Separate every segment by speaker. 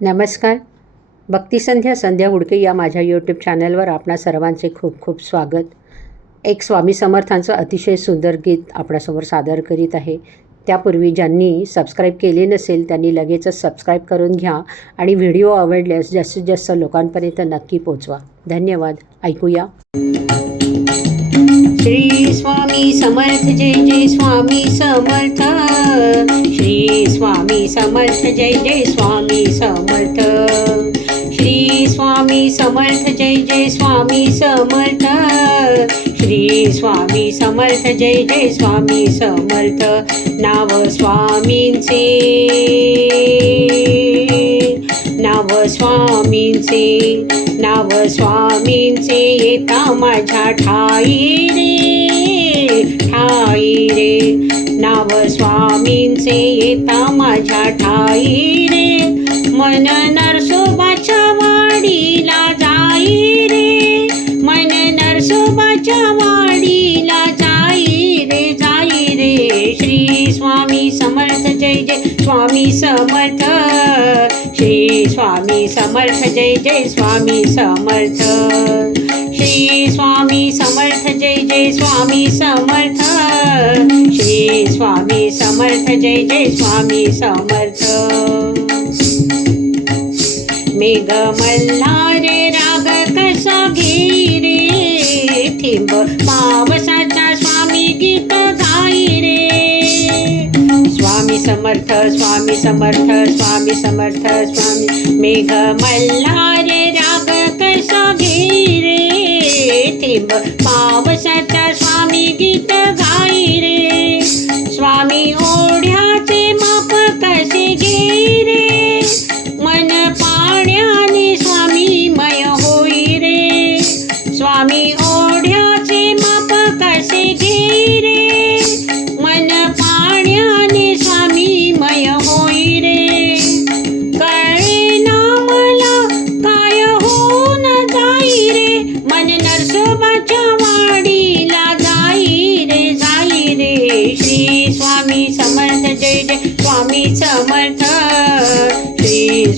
Speaker 1: नमस्कार. भक्तिसंध्या संध्या हुडके या माझ्या यूट्यूब चॅनलवर आपणा सर्वांचे खूप खूप स्वागत. एक स्वामी समर्थांचं अतिशय सुंदर गीत आपणासमोर सादर करीत आहे. त्यापूर्वी ज्यांनी सबस्क्राईब केले नसेल त्यांनी लगेचच सबस्क्राईब करून घ्या आणि व्हिडिओ आवडल्यास जास्तीत जास्त लोकांपर्यंत नक्की पोचवा धन्यवाद. ऐकूया. श्री स्वामी समर्थ जय जय स्वामी समर्थ. श्री स्वामी समर्थ जय जय स्वामी समर्थ. श्री स्वामी समर्थ जय जय स्वामी समर्थ. श्री स्वामी समर्थ जय जय स्वामी समर्थ. नाव स्वामींचे. नाव स्वामींचे नाव स्वामींचे येता माझ्या ठाई रे ठाई रे. नाव स्वामींचे येता माझ्या ठाई रे मनना स्वामी समर्थ जय जय स्वामी समर्थ. श्री स्वामी समर्थ जय जय स्वामी समर्थ. श्री स्वामी समर्थ जय जय स्वामी समर्थ. श्री स्वामी समर्थ जय जय स्वामी समर्थ. मेघ मल्हारे राग कसा घेरे थिंब पावसाचा स्वामी गीत स्वामी समर्थ स्वामी समर्थ स्वामी समर्थ स्वामी मेघ मल्हार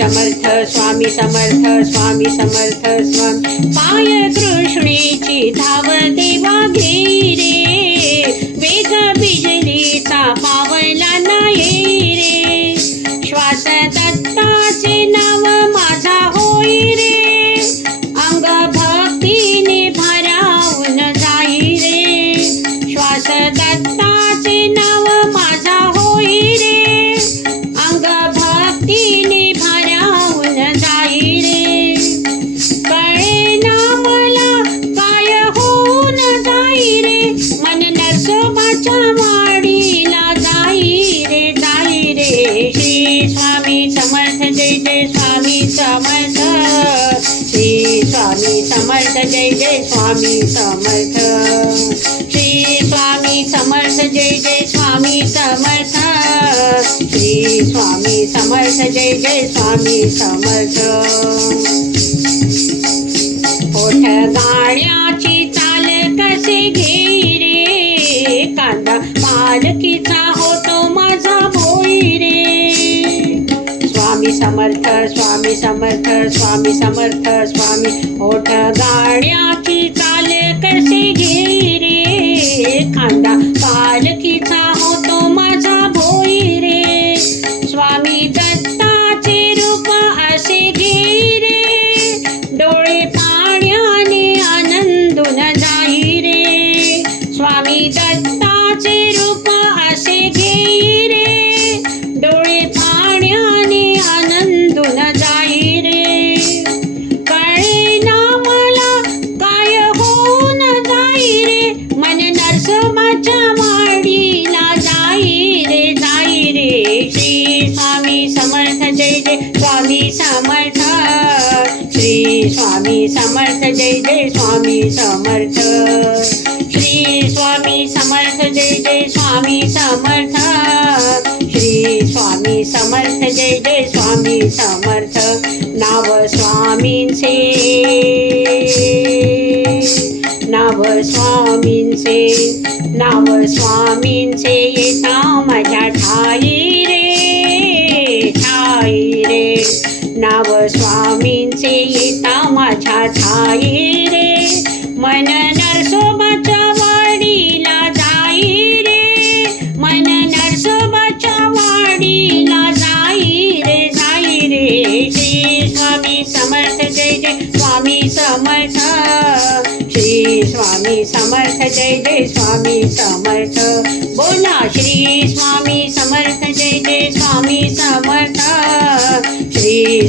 Speaker 1: समर्थ स्वामी समर्थ स्वामी समर्थ स्वामी. पाय कृष्णीची धाव देवा वेग बिजलीचा पावला नाही रे श्वास दत्ताचे नाव माझा होई रे. अंग भक्तीने भरावून जाई रे. श्वास दत्ताचे नाव समर्थ जय जय स्वामी समर्थ. श्री स्वामी समर्थ जय जय स्वामी समर्थ. श्री स्वामी समर्थ जय जय स्वामी समर्थ. ओठ गाण्याची चाल कसे घेई रे कांदा पालखीचा समर्थ स्वामी समर्थ स्वामी समर्थ स्वामी ओठ गाण्याची चाल कसे घेई रे? कांदा पालखीचा स्वामी समर्थ श्री स्वामी समर्थ जय जय स्वामी समर्थ. श्री स्वामी समर्थ जय जय स्वामी समर्थ. श्री स्वामी समर्थ जय जय स्वामी समर्थ. नाव स्वामींचे. नाव स्वामींचे. नाव स्वामींचे येता माझ्या ठाई. नाव स्वामींचे येता माझ्या ठाई रे. मन नरसोबाच्या वाडीला जाई रे. मन नरसोबाच्या वाडीला जाई रे जाई रे. श्री स्वामी समर्थ जय जय स्वामी समर्थ. श्री स्वामी समर्थ जय जय स्वामी समर्थ. बोला श्री स्वामी समर्थ जय जय स्वामी समर्थ.